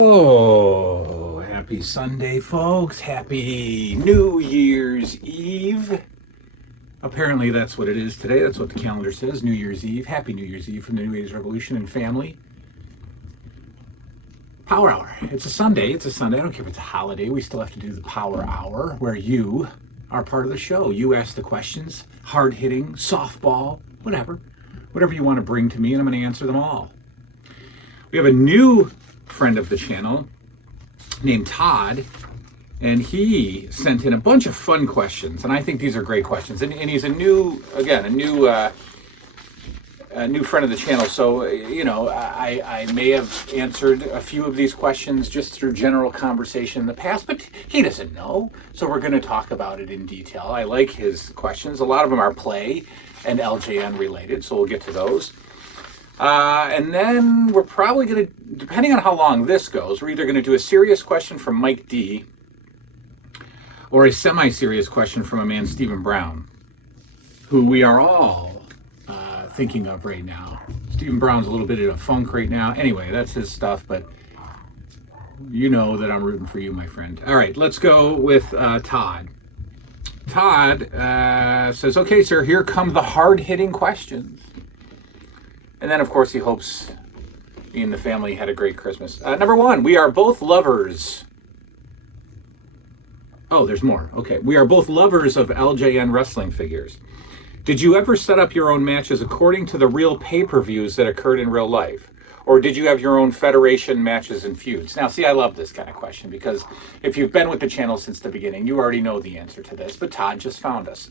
Oh, happy Sunday, folks. Happy New Year's Eve. Apparently, that's what it is today. That's what the calendar says, New Year's Eve. Happy New Year's Eve from the New Year's Revolution and family. Power Hour. It's a Sunday. It's a Sunday. I don't care if it's a holiday. We still have to do the Power Hour where you are part of the show. You ask the questions, hard-hitting, softball, whatever. Whatever you want to bring to me, and I'm going to answer them all. We have a new friend of the channel named Todd, and he sent in a bunch of fun questions, and I think these are great questions. And he's a new friend of the channel, so I may have answered a few of these questions just through general conversation in the past, but he doesn't know, so we're going to talk about it in detail. I like his questions. A lot of them are play and LJN related, so we'll get to those. And then we're probably going to, depending on how long this goes, we're either going to do a serious question from Mike D or a semi-serious question from a man, Stephen Brown, who we are all thinking of right now. Stephen Brown's a little bit in a funk right now. Anyway, that's his stuff, but you know that I'm rooting for you, my friend. All right, let's go with Todd. Todd says, okay, sir, here come the hard-hitting questions. And then, of course, he hopes me and the family had a great Christmas. Number one, we are both lovers. Oh, there's more. Okay. We are both lovers of LJN wrestling figures. Did you ever set up your own matches according to the real pay-per-views that occurred in real life? Or did you have your own federation matches and feuds? Now, see, I love this kind of question because if you've been with the channel since the beginning, you already know the answer to this, but Todd just found us.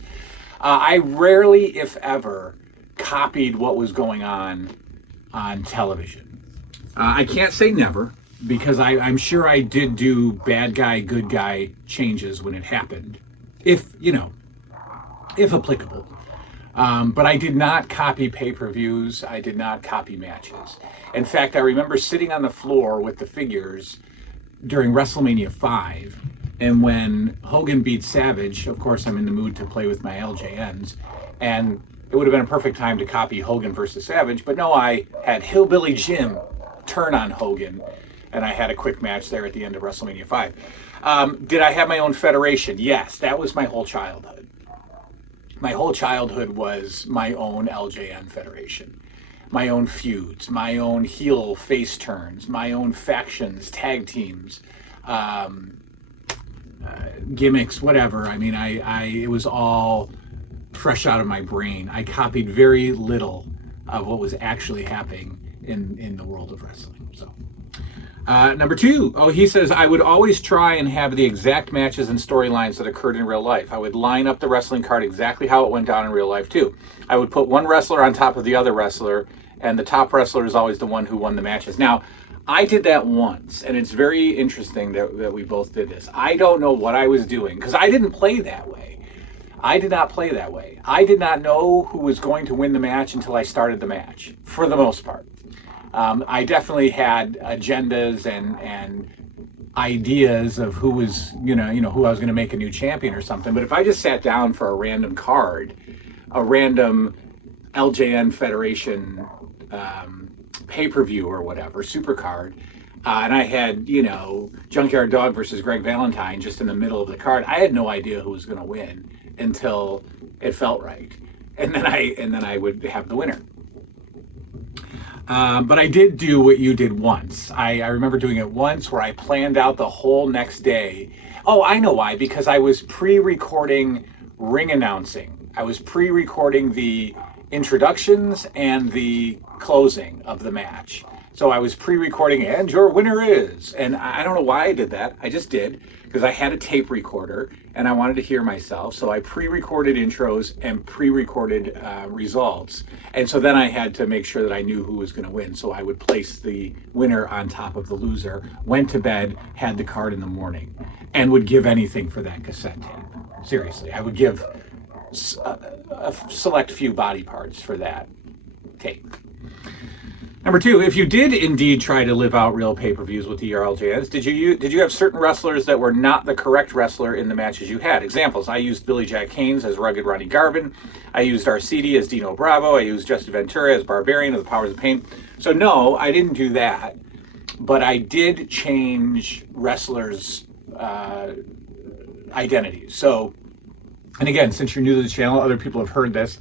I rarely, if ever, copied what was going on television. I can't say never, because I'm sure I did do bad guy, good guy changes when it happened, if applicable. But I did not copy pay-per-views. I did not copy matches. In fact, I remember sitting on the floor with the figures during WrestleMania 5, and when Hogan beat Savage, of course I'm in the mood to play with my LJNs, and it would have been a perfect time to copy Hogan versus Savage, but no, I had Hillbilly Jim turn on Hogan, and I had a quick match there at the end of WrestleMania 5. Did I have my own federation? Yes, that was my whole childhood. My whole childhood was my own LJN federation. My own feuds, my own heel face turns, my own factions, tag teams, gimmicks, whatever. I mean, it was all fresh out of my brain. I copied very little of what was actually happening in the world of wrestling. So, number two, he says, I would always try and have the exact matches and storylines that occurred in real life. I would line up the wrestling card exactly how it went down in real life too. I would put one wrestler on top of the other wrestler, and the top wrestler is always the one who won the matches. Now, I did that once, and it's very interesting that we both did this. I don't know what I was doing, because I didn't play that way. I did not play that way. I did not know who was going to win the match until I started the match, for the most part. I definitely had agendas and ideas of who was, who I was going to make a new champion or something. But if I just sat down for a random card, a random LJN Federation pay-per-view or whatever, super card, and I had, Junkyard Dog versus Greg Valentine just in the middle of the card, I had no idea who was going to win until it felt right, and then I would have the winner. But I did do what you did once. I remember doing it once where I planned out the whole next day. Oh, I know why. Because I was pre-recording ring announcing. I was pre-recording the introductions and the closing of the match. So I was pre-recording, and your winner is. And I don't know why I did that. I just did, because I had a tape recorder and I wanted to hear myself. So I pre-recorded intros and pre-recorded results. And so then I had to make sure that I knew who was going to win. So I would place the winner on top of the loser, went to bed, had the card in the morning, and would give anything for that cassette tape. Seriously, I would give a select few body parts for that tape. Number two, if you did indeed try to live out real pay-per-views with the LJNs, did you have certain wrestlers that were not the correct wrestler in the matches you had? Examples, I used Billy Jack Haynes as Rugged Ronnie Garvin. I used Arcidi as Dino Bravo. I used Justin Ventura as Barbarian of the Powers of Pain. So no, I didn't do that. but I did change wrestlers' identities. So, and again, since you're new to the channel, other people have heard this.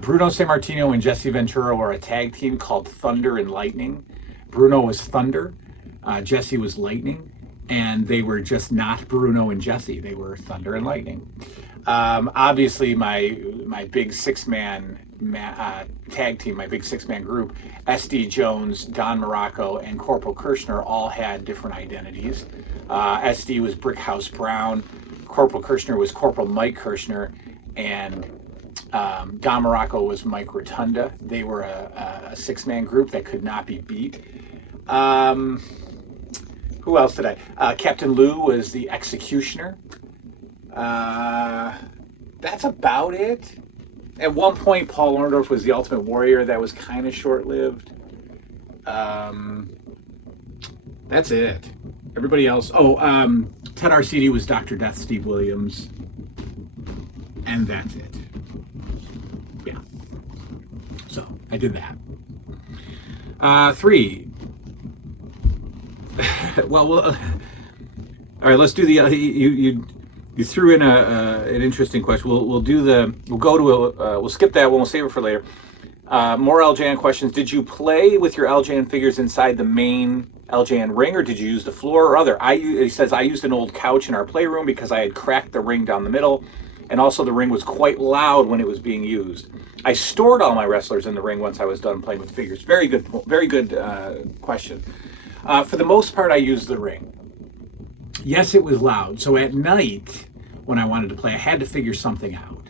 Bruno Sammartino and Jesse Ventura were a tag team called Thunder and Lightning. Bruno was Thunder, Jesse was Lightning, and they were just not Bruno and Jesse. They were Thunder and Lightning. Obviously, my big six-man tag team, my big six-man group, SD Jones, Don Morocco, and Corporal Kirshner all had different identities. SD was Brickhouse Brown, Corporal Kirshner was Corporal Mike Kirshner, and Don Morocco was Mike Rotunda. They were a six-man group that could not be beat. Who else did I? Captain Lou was the Executioner. That's about it. At one point, Paul Orndorff was the Ultimate Warrior. That was kind of short-lived. That's it. Everybody else. Ted Arcidi was Dr. Death Steve Williams. And that's it. Yeah. So, I did that. 3. Well, all right, let's do the, you threw in an interesting question. We'll skip that one, we'll save it for later. More LJN questions. Did you play with your LJN figures inside the main LJN ring, or did you use the floor or other? He says, I used an old couch in our playroom because I had cracked the ring down the middle, and also the ring was quite loud when it was being used. I stored all my wrestlers in the ring once I was done playing with figures. Very good question. For the most part, I used the ring. Yes, it was loud. So at night, when I wanted to play, I had to figure something out.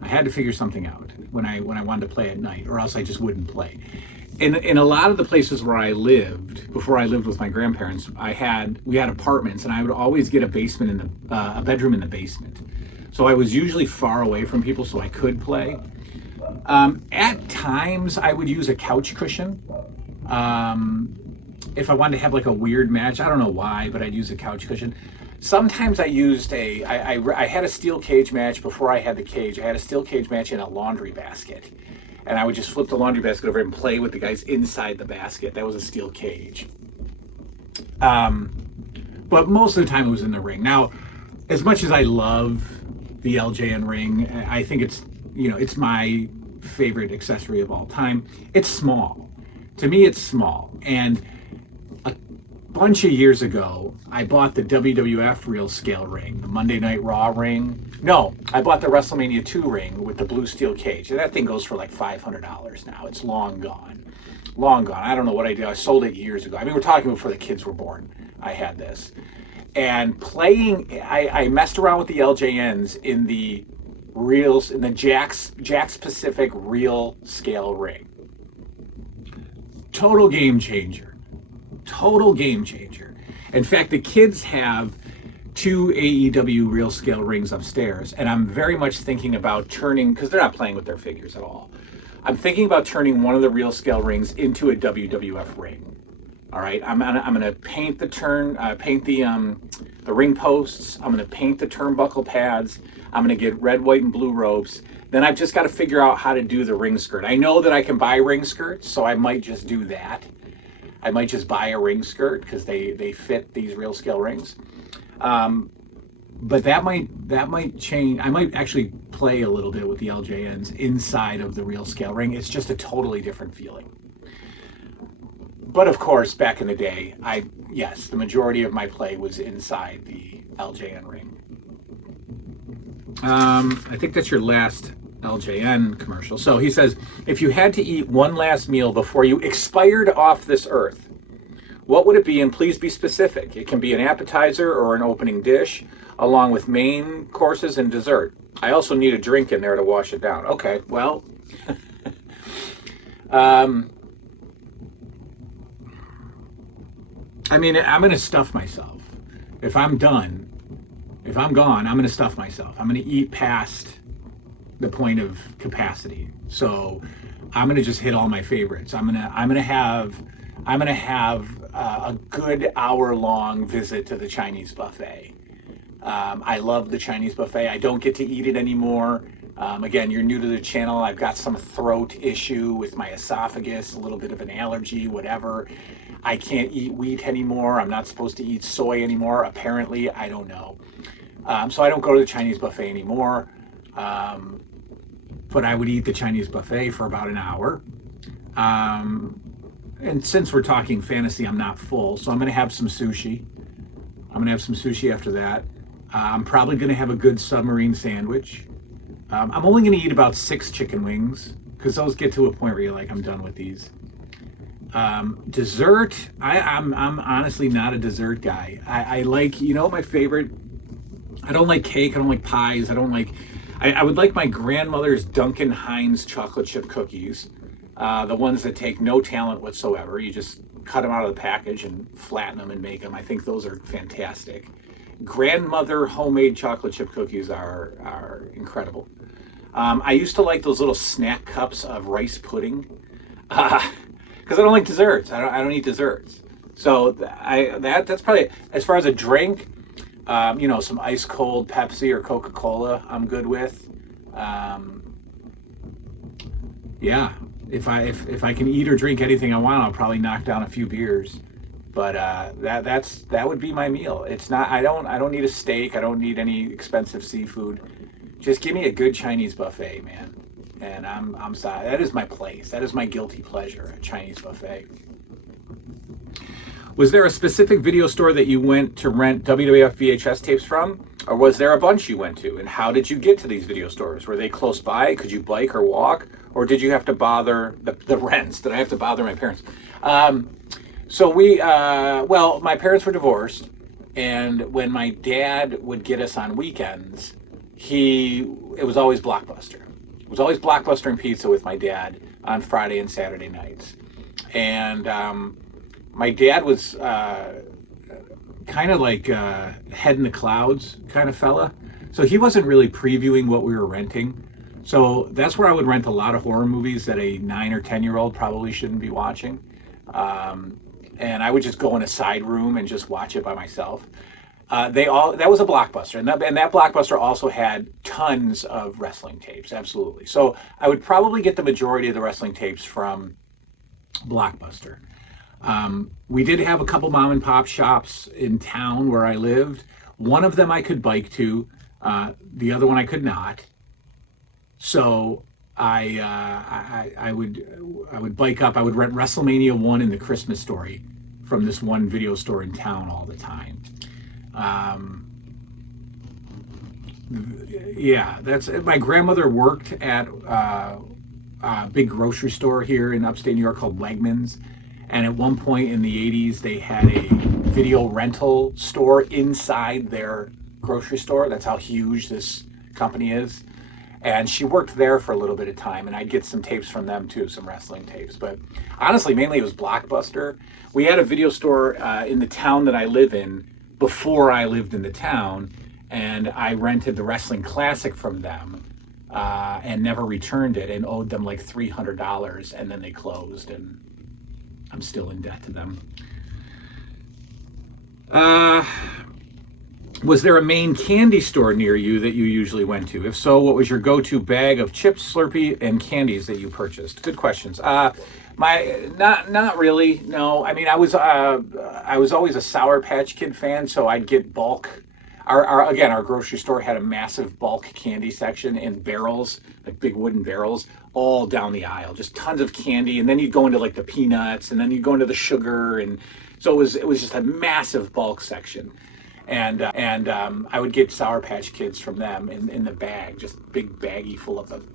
When I wanted to play at night, or else I just wouldn't play. In a lot of the places where I lived, before I lived with my grandparents, we had apartments, and I would always get a bedroom in the basement. So I was usually far away from people, so I could play. At times, I would use a couch cushion. If I wanted to have like a weird match, I don't know why, but I'd use a couch cushion. Sometimes I used I had a steel cage match before I had the cage. I had a steel cage match in a laundry basket. And I would just flip the laundry basket over and play with the guys inside the basket. That was a steel cage. But most of the time it was in the ring. Now, as much as I love the LJN ring, I think it's my favorite accessory of all time. It's small. To me, it's small. And a bunch of years ago, I bought the WWF real scale ring, the Monday Night Raw ring. No, I bought the WrestleMania 2 ring with the blue steel cage. And that thing goes for like $500 now. It's long gone. Long gone. I don't know what I did. I sold it years ago. I mean, we're talking before the kids were born. I had this. And playing, I messed around with the LJNs in the reels, in the Jakks Pacific real scale ring. Total game changer. Total game changer. In fact, the kids have 2 AEW real scale rings upstairs, and I'm very much thinking about turning, because they're not playing with their figures at all. I'm thinking about turning one of the real scale rings into a WWF ring. All right, I'm gonna paint the ring posts. I'm gonna paint the turnbuckle pads. I'm gonna get red, white, and blue ropes. Then I've just got to figure out how to do the ring skirt. I know that I can buy ring skirts, so I might just do that. I might just buy a ring skirt because they fit these real scale rings. But that might change. I might actually play a little bit with the LJNs inside of the real scale ring. It's just a totally different feeling. But of course, back in the day, the majority of my play was inside the LJN ring. I think that's your last LJN commercial. So he says, if you had to eat one last meal before you expired off this earth, what would it be? And please be specific. It can be an appetizer or an opening dish, along with main courses and dessert. I also need a drink in there to wash it down. Okay, well, I mean, I'm going to stuff myself. If I'm gone, I'm going to stuff myself. I'm going to eat past the point of capacity. So I'm going to just hit all my favorites. I'm going to have a good hour-long visit to the Chinese buffet. I love the Chinese buffet. I don't get to eat it anymore. Again, you're new to the channel. I've got some throat issue with my esophagus, a little bit of an allergy, whatever. I can't eat wheat anymore. I'm not supposed to eat soy anymore. Apparently, I don't know. So I don't go to the Chinese buffet anymore. But I would eat the Chinese buffet for about an hour. And since we're talking fantasy, I'm not full, so I'm going to have some sushi. I'm going to have some sushi after that. I'm probably going to have a good submarine sandwich. I'm only going to eat about 6 chicken wings because those get to a point where you're like, I'm done with these. Dessert, I'm honestly not a dessert guy. I like, my favorite, I don't like cake, I don't like pies, I would like my grandmother's Duncan Hines chocolate chip cookies, the ones that take no talent whatsoever. You just cut them out of the package and flatten them and make them. I think those are fantastic. Grandmother homemade chocolate chip cookies are incredible. I used to like those little snack cups of rice pudding because I don't like desserts. I don't eat desserts. So that's probably, as far as a drink, some ice cold Pepsi or Coca-Cola I'm good with. Yeah, if I can eat or drink anything I want, I'll probably knock down a few beers. But that would be my meal. It's not, I don't need a steak. I don't need any expensive seafood. Just give me a good Chinese buffet, man. And I'm sorry. That is my place. That is my guilty pleasure, a Chinese buffet. Was there a specific video store that you went to rent WWF VHS tapes from? Or was there a bunch you went to? And how did you get to these video stores? Were they close by? Could you bike or walk? Or did you have to bother the rents? Did I have to bother my parents? So my parents were divorced. And when my dad would get us on weekends, it was always Blockbuster. It was always Blockbuster and pizza with my dad on Friday and Saturday nights. And my dad was kind of like head in the clouds kind of fella. So he wasn't really previewing what we were renting. So that's where I would rent a lot of horror movies that a 9 or 10-year-old probably shouldn't be watching. And I would just go in a side room and just watch it by myself. That was a Blockbuster, and that Blockbuster also had tons of wrestling tapes, absolutely. So I would probably get the majority of the wrestling tapes from Blockbuster. We did have a couple mom and pop shops in town where I lived. One of them I could bike to, the other one I could not. So I would bike up. I would rent WrestleMania 1 and The Christmas Story from this one video store in town all the time. That's my grandmother worked at a big grocery store here in upstate New York called Wegmans, and at one point in the 80s they had a video rental store inside their grocery store. That's how huge this company is. And she worked there for a little bit of time, and I'd get some tapes from them too, some wrestling tapes. But honestly, mainly it was Blockbuster. We had a video store in the town that I live in before I lived in the town, and I rented the Wrestling Classic from them and never returned it and owed them like $300, and then they closed, and I'm still in debt to them. Was there a main candy store near you that you usually went to? If so, what was your go-to bag of chips, Slurpee, and candies that you purchased? Good questions. Not really. No, I mean I was always a Sour Patch Kid fan, so I'd get bulk. Our grocery store had a massive bulk candy section in barrels, like big wooden barrels, all down the aisle, just tons of candy. And then you'd go into like the peanuts, and then you'd go into the sugar, and so it was just a massive bulk section. And I would get Sour Patch Kids from them in the bag, just big baggie full of them.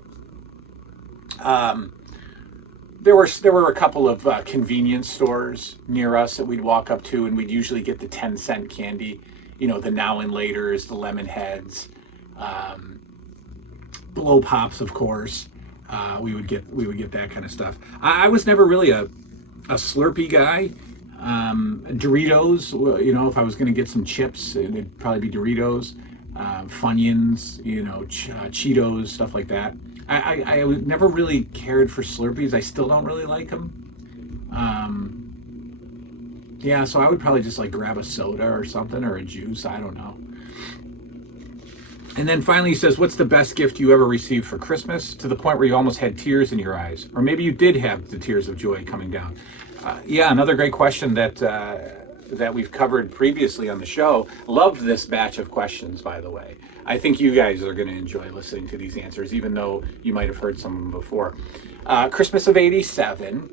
There were a couple of convenience stores near us that we'd walk up to, and we'd usually get the 10-cent candy, the Now and Laters, the Lemon Heads, Blow Pops, of course. We would get that kind of stuff. I was never really a Slurpee guy. Doritos, if I was going to get some chips, it'd probably be Doritos, Funyuns, Cheetos, stuff like that. I never really cared for Slurpees. I still don't really like them. So I would probably just like grab a soda or something, or a juice. I don't know. And then finally he says, what's the best gift you ever received for Christmas, to the point where you almost had tears in your eyes? Or maybe you did have the tears of joy coming down. Yeah, another great question that that we've covered previously on the show. Love this batch of questions, by the way. I think you guys are going to enjoy listening to these answers, even though you might have heard some of them before. Christmas of '87.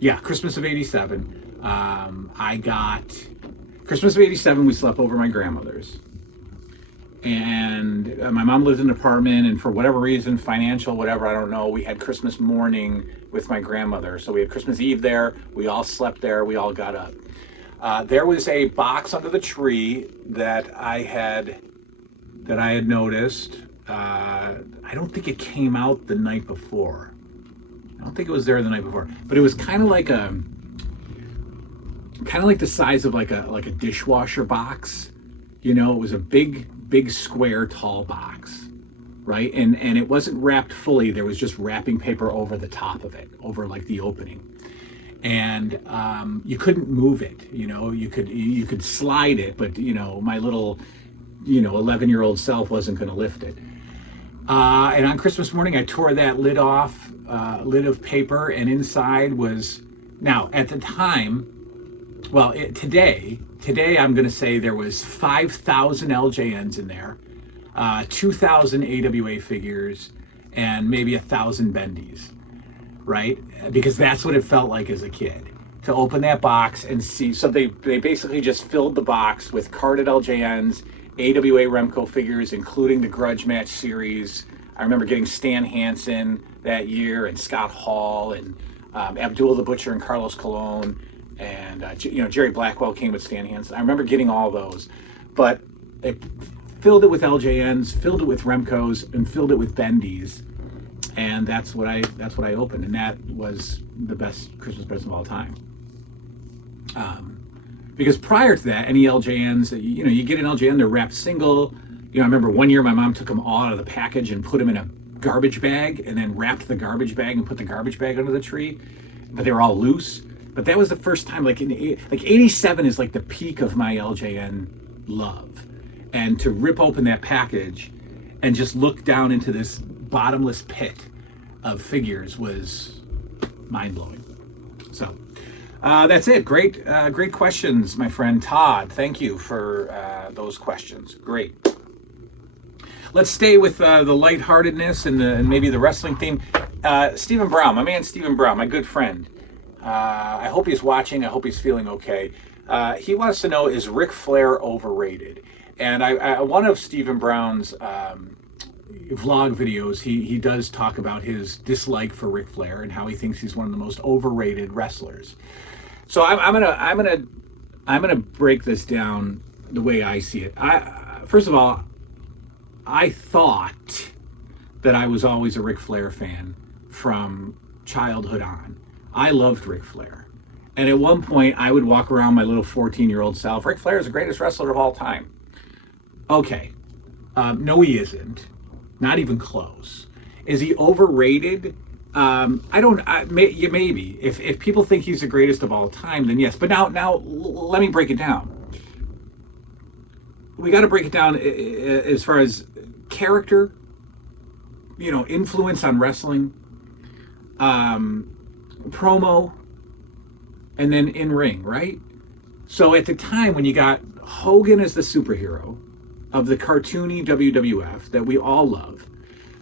Yeah, Christmas of '87. I got Christmas of '87. We slept over my grandmother's. And my mom lived in an apartment, and for whatever reason, financial, whatever, I don't know, we had Christmas morning with my grandmother. So we had Christmas Eve there. We all slept there. We all got up. There was a box under the tree that I had noticed. I don't think it came out the night before. I don't think it was there the night before, but it was kind of like the size of like a dishwasher box. You know, it was a big square tall box, right? And it wasn't wrapped fully. There was just wrapping paper over the top of it, over like the opening. And you couldn't move it, you know, you could slide it, but you know, my little, 11-year-old self wasn't going to lift it. And on Christmas morning, I tore that lid off, lid of paper, and inside was, now at the time, well, today I'm going to say there was 5,000 LJNs in there, 2,000 AWA figures, and maybe 1,000 bendies, right? Because that's what it felt like as a kid, to open that box and see. So they basically just filled the box with carded LJNs, AWA Remco figures, including the Grudge Match series. I remember getting Stan Hansen that year, and Scott Hall, and Abdul the Butcher, and Carlos Colon. And Jerry Blackwell came with Stan Hansen. I remember getting all those, but it filled it with LJNs, filled it with Remcos, and filled it with bendies, and that's what I opened, and that was the best Christmas present of all time. Because prior to that, any LJNs, you get an LJN, they're wrapped single. I remember one year my mom took them all out of the package and put them in a garbage bag, and then wrapped the garbage bag and put the garbage bag under the tree, but they were all loose. But that was the first time, like 87 is like the peak of my LJN love. And to rip open that package and just look down into this bottomless pit of figures was mind-blowing. So that's it. Great questions, my friend Todd. Thank you for those questions. Great. Let's stay with the lightheartedness and maybe the wrestling theme. Stephen Brown, my man Stephen Brown, my good friend. I hope he's watching. I hope he's feeling okay. He wants to know, is Ric Flair overrated? And one of Stephen Brown's vlog videos, he does talk about his dislike for Ric Flair and how he thinks he's one of the most overrated wrestlers. So I'm gonna break this down the way I see it. First of all, I thought that I was always a Ric Flair fan from childhood on. I loved Ric Flair. And at one point, I would walk around my little 14-year-old self. Ric Flair is the greatest wrestler of all time. Okay. No, he isn't. Not even close. Is he overrated? Maybe. If people think he's the greatest of all time, then yes. But now let me break it down. We got to break it down as far as character, influence on wrestling, promo, and then in ring, right? So at the time when you got Hogan as the superhero of the cartoony WWF that we all love,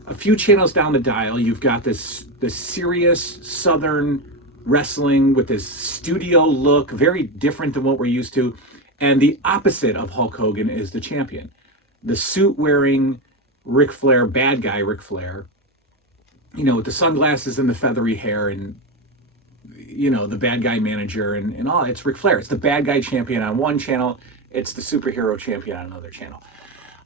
a few channels down the dial, you've got this serious Southern wrestling with this studio look, very different than what we're used to. And the opposite of Hulk Hogan is the champion. The suit-wearing Ric Flair, bad guy Ric Flair, with the sunglasses and the feathery hair and, the bad guy manager and all. It's Ric Flair. It's the bad guy champion on one channel. It's the superhero champion on another channel.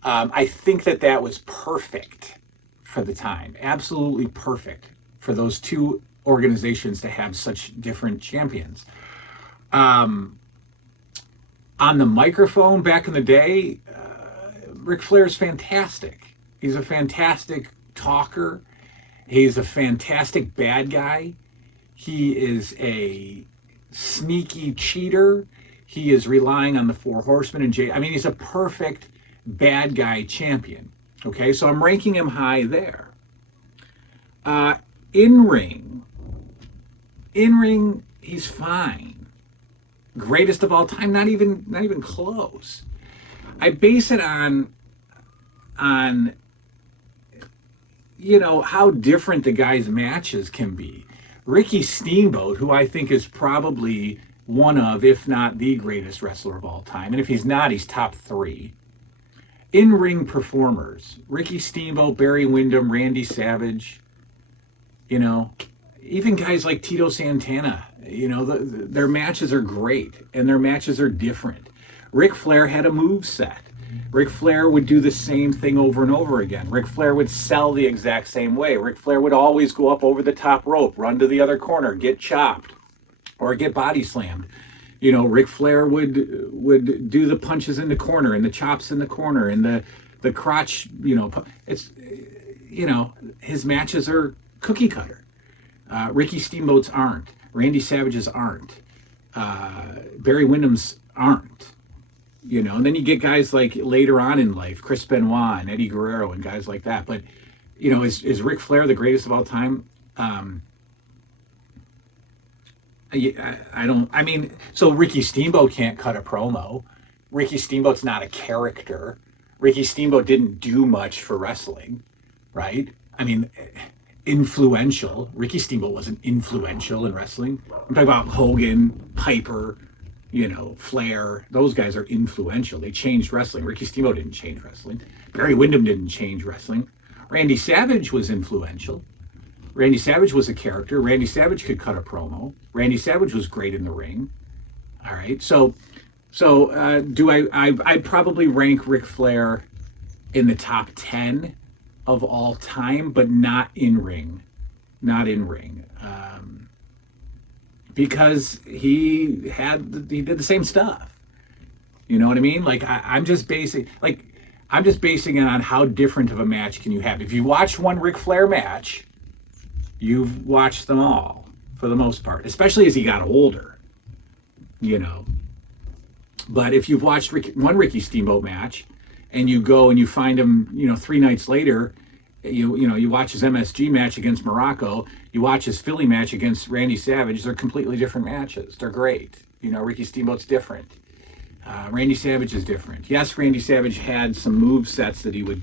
I think that was perfect for the time. Absolutely perfect for those two organizations to have such different champions. On the microphone back in the day, Ric Flair is fantastic. He's a fantastic talker. He's a fantastic bad guy. He is a sneaky cheater. He is relying on the Four Horsemen and he's a perfect bad guy champion. Okay, so I'm ranking him high there. Uh, in ring, he's fine. Greatest of all time, not even close. I base it on how different the guys' matches can be. Ricky Steamboat, who I think is probably one of, if not the greatest wrestler of all time, and if he's not, he's top 3. In-ring performers: Ricky Steamboat, Barry Windham, Randy Savage. Even guys like Tito Santana. Their matches are great, and their matches are different. Ric Flair had a move set. Ric Flair would do the same thing over and over again. Ric Flair would sell the exact same way. Ric Flair would always go up over the top rope, run to the other corner, get chopped, or get body slammed. Ric Flair would do the punches in the corner and the chops in the corner and the crotch. It's his matches are cookie cutter. Ricky Steamboat's aren't. Randy Savage's aren't. Barry Windham's aren't. And then you get guys like later on in life, Chris Benoit and Eddie Guerrero and guys like that. But, is Ric Flair the greatest of all time? So Ricky Steamboat can't cut a promo. Ricky Steamboat's not a character. Ricky Steamboat didn't do much for wrestling, right? Influential. Ricky Steamboat wasn't influential in wrestling. I'm talking about Hogan, Piper, Flair. Those guys are influential. They changed wrestling. Ricky Steamboat didn't change wrestling. Barry Windham didn't change wrestling. Randy Savage was influential. Randy Savage was a character. Randy Savage could cut a promo. Randy Savage was great in the ring. All right. So I'd probably rank Ric Flair in the top 10 of all time, but not in ring. Because he did the same stuff. You know what I mean? Like I'm just basing it on how different of a match can you have. If you watch one Ric Flair match, you've watched them all for the most part, especially as he got older. But if you've watched one Ricky Steamboat match and you go and you find him, 3 nights later, you watch his MSG match against Morocco, you watch his Philly match against Randy Savage, they're completely different matches. They're great. Ricky Steamboat's different. Randy Savage is different. Yes, Randy Savage had some move sets that he would,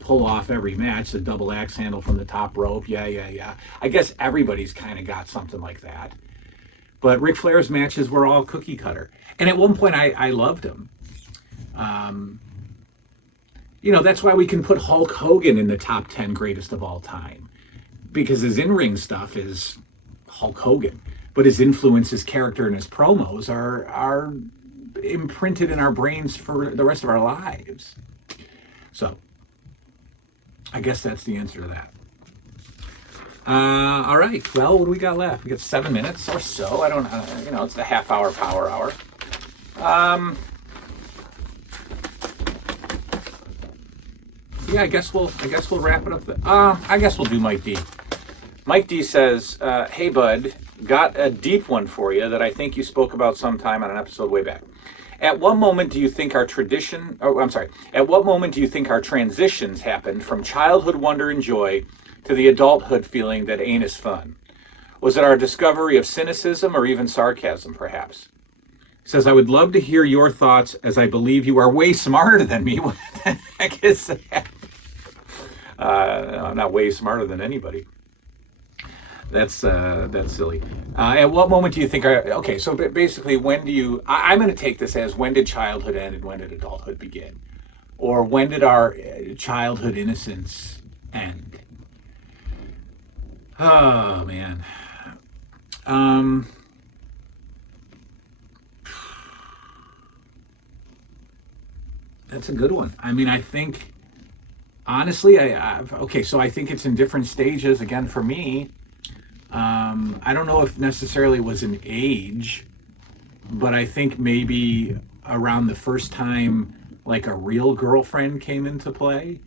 pull off every match, the double axe handle from the top rope. Yeah. I guess everybody's kind of got something like that. But Ric Flair's matches were all cookie cutter. And at one point I loved him. That's why we can put Hulk Hogan in the top 10 greatest of all time. Because his in-ring stuff is Hulk Hogan. But his influence, his character, and his promos are imprinted in our brains for the rest of our lives. So, I guess that's the answer to that. All right. Well, what do we got left? We got 7 minutes or so. I don't it's the half-hour power hour. Yeah, I guess we'll wrap it up. I guess we'll do Mike D. Mike D says, "Hey bud, got a deep one for you that I think you spoke about sometime on an episode way back. At what moment do you think our At what moment do you think our transitions happened from childhood wonder and joy to the adulthood feeling that ain't as fun? Was it our discovery of cynicism or even sarcasm, perhaps?" He says, "I would love to hear your thoughts, as I believe you are way smarter than me." What the heck is that? I'm not way smarter than anybody. That's silly. At what moment do you think okay, so basically, when do you... I'm going to take this as, when did childhood end and when did adulthood begin? Or when did our childhood innocence end? Oh, man. That's a good one. I think, honestly, so I think it's in different stages. Again, for me, I don't know if necessarily it was an age, but I think maybe around the first time, like, a real girlfriend came into play.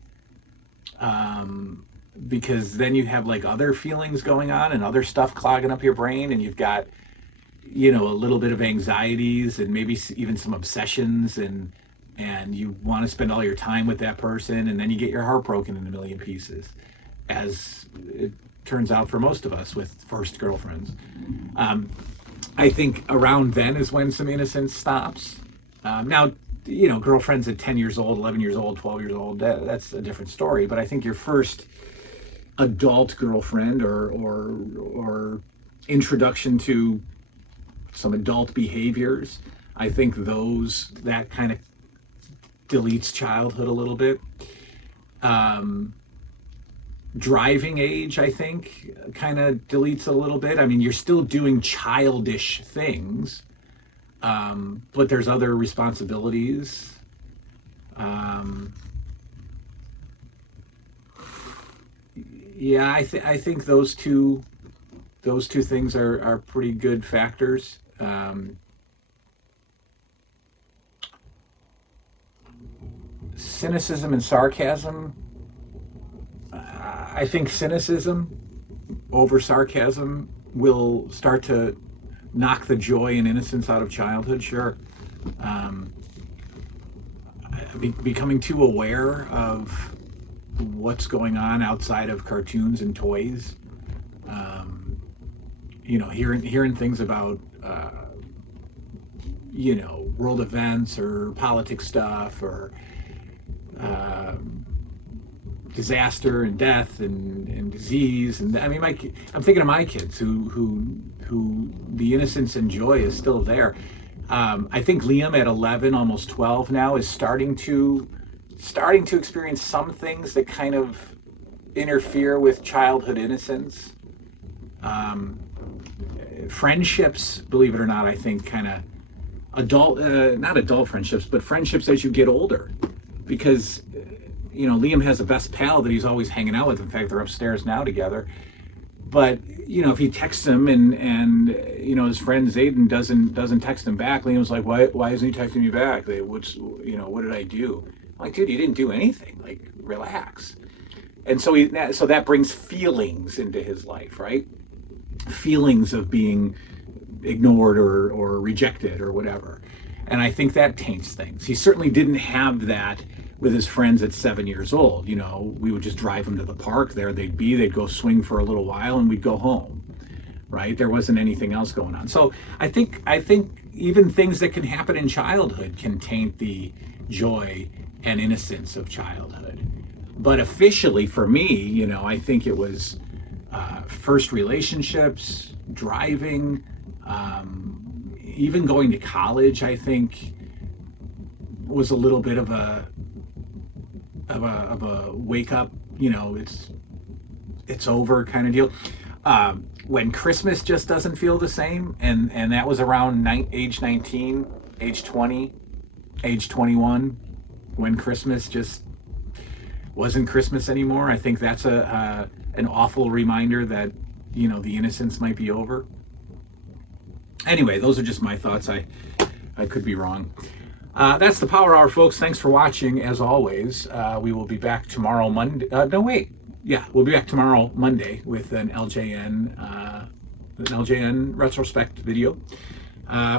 Because then you have, like, other feelings going on and other stuff clogging up your brain, and you've got, a little bit of anxieties and maybe even some obsessions, and you want to spend all your time with that person, and then you get your heart broken in a million pieces. as it turns out for most of us with first girlfriends. I think around then is when some innocence stops. Now, girlfriends at 10 years old, 11 years old, 12 years old, that's a different story. But I think your first adult girlfriend or introduction to some adult behaviors, I think that kind of deletes childhood a little bit. Driving age, I think, kind of deletes a little bit. I mean, you're still doing childish things, but there's other responsibilities. Yeah, I think those two things are pretty good factors. Cynicism and sarcasm. I think cynicism over sarcasm will start to knock the joy and innocence out of childhood. Sure. Becoming too aware of what's going on outside of cartoons and toys. Hearing things about world events or politics stuff or disaster and death and disease, and I mean, I'm thinking of my kids who the innocence and joy is still there. I think Liam at 11, almost 12 now, is starting to experience some things that kind of interfere with childhood innocence. Friendships, believe it or not, I think kind of not adult friendships, but friendships as you get older, because Liam has a best pal that he's always hanging out with. In fact, they're upstairs now together. But if he texts him and his friend Zayden doesn't text him back, Liam's like, why isn't he texting me back? What did I do? I'm like, dude, you didn't do anything. Like, relax. And so that brings feelings into his life, right? Feelings of being ignored or rejected or whatever. And I think that taints things. He certainly didn't have that with his friends at 7 years old. We would just drive him to the park. There they'd go swing for a little while and we'd go home, right? There wasn't anything else going on. So I think even things that can happen in childhood can taint the joy and innocence of childhood. But officially for me, I think it was first relationships, driving, even going to college, I think was a little bit of a wake up, it's over kind of deal. When Christmas just doesn't feel the same, and that was around age 19, age 20, age 21, when Christmas just wasn't Christmas anymore. I think that's an awful reminder that the innocence might be over. Anyway, those are just my thoughts. I could be wrong. That's the Power Hour, folks. Thanks for watching, as always. We will be back tomorrow, Monday. We'll be back tomorrow, Monday, with an LJN retrospect video.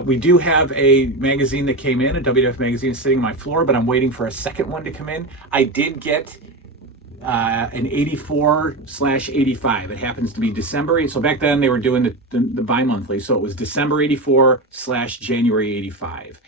We do have a magazine that came in, a WWF magazine sitting on my floor, but I'm waiting for a second one to come in. I did get an 84/85. It happens to be December. So back then they were doing the bi-monthly. So it was December 84/January 85.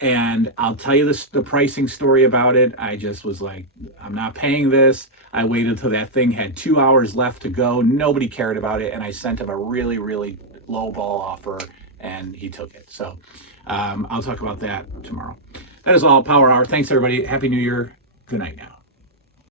And I'll tell you the pricing story about it. I just was like, I'm not paying this. I waited until that thing had 2 hours left to go. Nobody cared about it. And I sent him a really, really low ball offer and he took it. So I'll talk about that tomorrow. That is all, Power Hour. Thanks, everybody. Happy New Year. Good night now.